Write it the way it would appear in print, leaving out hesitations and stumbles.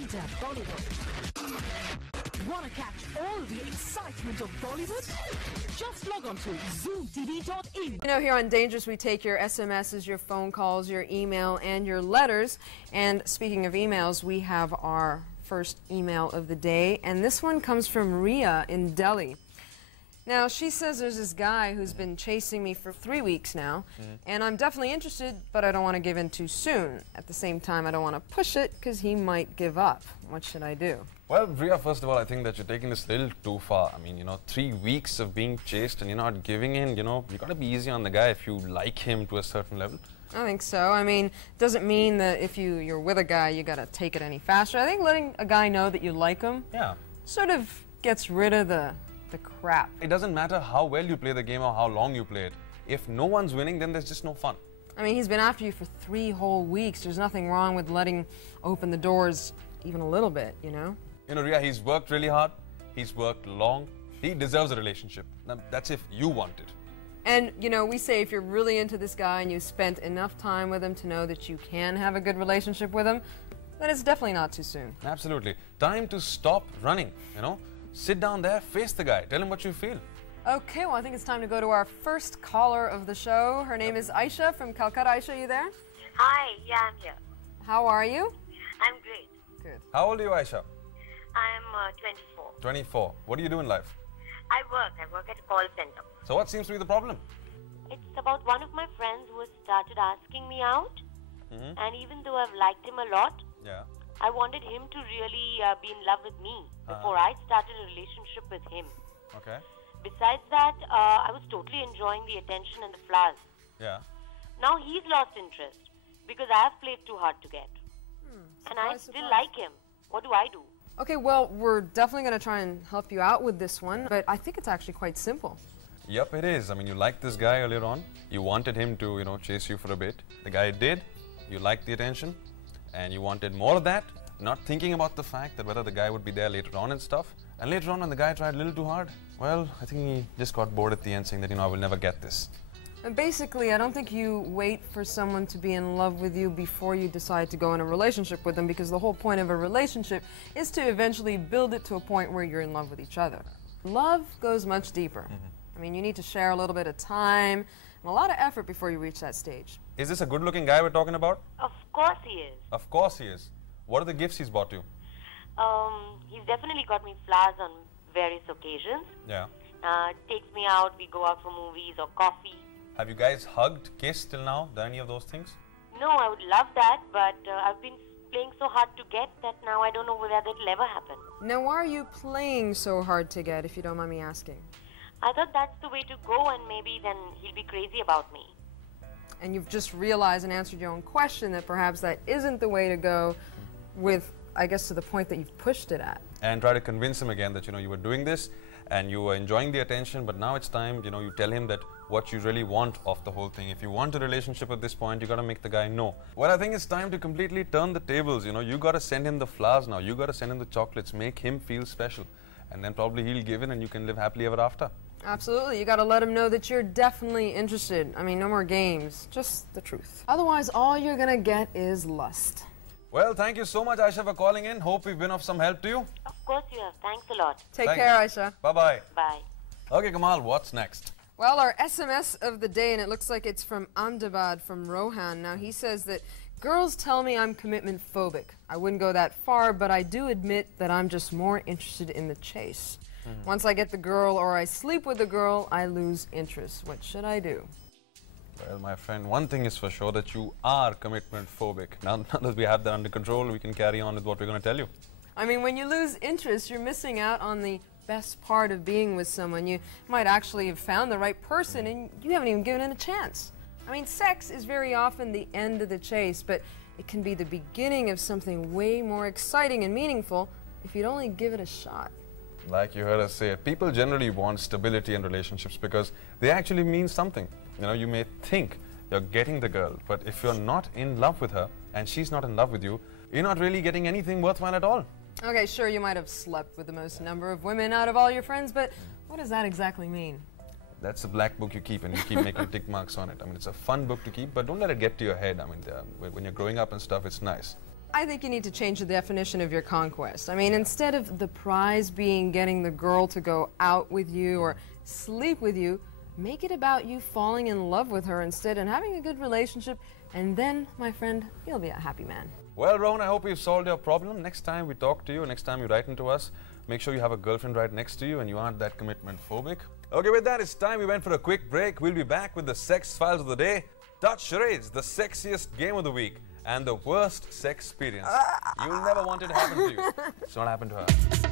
Enter Bollywood. Want to catch all the excitement of Bollywood? Just log on to zoomtv.in. You know, here on Dangerous, we take your SMSs, your phone calls, your email, and your letters. And speaking of emails, we have our first email of the day, and this one comes from Riya in Delhi. Now, she says there's this guy who's been chasing me for 3 weeks now, and I'm definitely interested, but I don't want to give in too soon. At the same time, I don't want to push it because he might give up. What should I do? Well, Riya, first of all, I think that you're taking this a little too far. I mean, you know, 3 weeks of being chased and you're not giving in, you know, you got to be easy on the guy if you like him to a certain level. I think so. I mean, doesn't mean that if you're with a guy, you got to take it any faster. I think letting a guy know that you like him sort of gets rid of the crap. It doesn't matter how well you play the game or how long you play it. If no one's winning, then there's just no fun. I mean, he's been after you for 3 whole weeks. There's nothing wrong with letting open the doors even a little bit, you know? You know, Riya, he's worked really hard. He's worked long. He deserves a relationship. Now, that's if you want it. And, you know, we say if you're really into this guy and you've spent enough time with him to know that you can have a good relationship with him, then it's definitely not too soon. Absolutely. Time to stop running, you know? Sit down there, face the guy, tell him what you feel. Okay, well, I think it's time to go to our first caller of the show. Her name is Aisha from Calcutta. Aisha, you there? Hi, yeah, I'm here. How are you? I'm great. Good. How old are you, Aisha? I'm 24. 24. What do you do in life? I work at a call center. So what seems to be the problem? It's about one of my friends who has started asking me out. And even though I've liked him a lot, I wanted him to really be in love with me before I started a relationship with him. Okay. Besides that, I was totally enjoying the attention and the flowers. Yeah. Now he's lost interest because I have played too hard to get. And I still like him. What do I do? Okay, well, we're definitely going to try and help you out with this one, but I think it's actually quite simple. Yep, it is. I mean, you liked this guy earlier on. You wanted him to, you know, chase you for a bit. The guy did. You liked the attention. And you wanted more of that, not thinking about the fact that whether the guy would be there later on and stuff. And later on when the guy tried a little too hard, well, I think he just got bored at the end saying that, you know, I will never get this. And basically, I don't think you wait for someone to be in love with you before you decide to go in a relationship with them, because the whole point of a relationship is to eventually build it to a point where you're in love with each other. Love goes much deeper. I mean, you need to share a little bit of time and a lot of effort before you reach that stage. Is this a good-looking guy we're talking about? Of course he is. Of course he is. What are the gifts he's bought you? He's definitely got me flowers on various occasions. Yeah. Takes me out, we go out for movies or coffee. Have you guys hugged, kissed till now? Done any of those things? No, I would love that, but I've been playing so hard to get that now I don't know whether that'll ever happen. Now, why are you playing so hard to get, if you don't mind me asking? I thought that's the way to go, and maybe then he'll be crazy about me. And you've just realized and answered your own question that perhaps that isn't the way to go with, I guess, to the point that you've pushed it at. And try to convince him again that, you know, you were doing this and you were enjoying the attention, but now it's time, you know, you tell him that what you really want of the whole thing. If you want a relationship at this point, you got to make the guy know. Well, I think it's time to completely turn the tables, you know. You got to send him the flowers now. You got to send him the chocolates. Make him feel special. And then probably he'll give in and you can live happily ever after. Absolutely. You got to let him know that you're definitely interested. I mean, no more games, just the truth. Otherwise, all you're going to get is lust. Well, thank you so much, Aisha, for calling in. Hope we've been of some help to you. Of course you have. Thanks a lot. Take care, Aisha. Bye-bye. Bye. Okay, Kamal, what's next? Well, our SMS of the day, and it looks like it's from Ahmedabad, from Rohan. Now, he says that girls tell me I'm commitment phobic. I wouldn't go that far, but I do admit that I'm just more interested in the chase. Once I get the girl or I sleep with the girl, I lose interest. What should I do? Well, my friend, one thing is for sure, that you are commitment phobic. Now that we have that under control, we can carry on with what we're going to tell you. I mean, when you lose interest, you're missing out on the best part of being with someone. You might actually have found the right person and you haven't even given it a chance. I mean, sex is very often the end of the chase, but it can be the beginning of something way more exciting and meaningful if you'd only give it a shot. Like you heard us say it, people generally want stability in relationships because they actually mean something. You know, you may think you're getting the girl, but if you're not in love with her and she's not in love with you, you're not really getting anything worthwhile at all. Okay, sure, you might have slept with the most number of women out of all your friends, but what does that exactly mean? That's a black book you keep and you keep making tick marks on it. I mean, it's a fun book to keep, but don't let it get to your head. I mean, when you're growing up and stuff, it's nice. I think you need to change the definition of your conquest. I mean, instead of the prize being getting the girl to go out with you or sleep with you, make it about you falling in love with her instead and having a good relationship, and then, my friend, you'll be a happy man. Well, Rohan, I hope we've solved your problem. Next time we talk to you, next time you write into us, make sure you have a girlfriend right next to you and you aren't that commitment phobic. Okay, with that, it's time we went for a quick break. We'll be back with the sex files of the day. Touch charades, the sexiest game of the week, and the worst sex experience. You'll never want it to happen to you. It's not happened to her.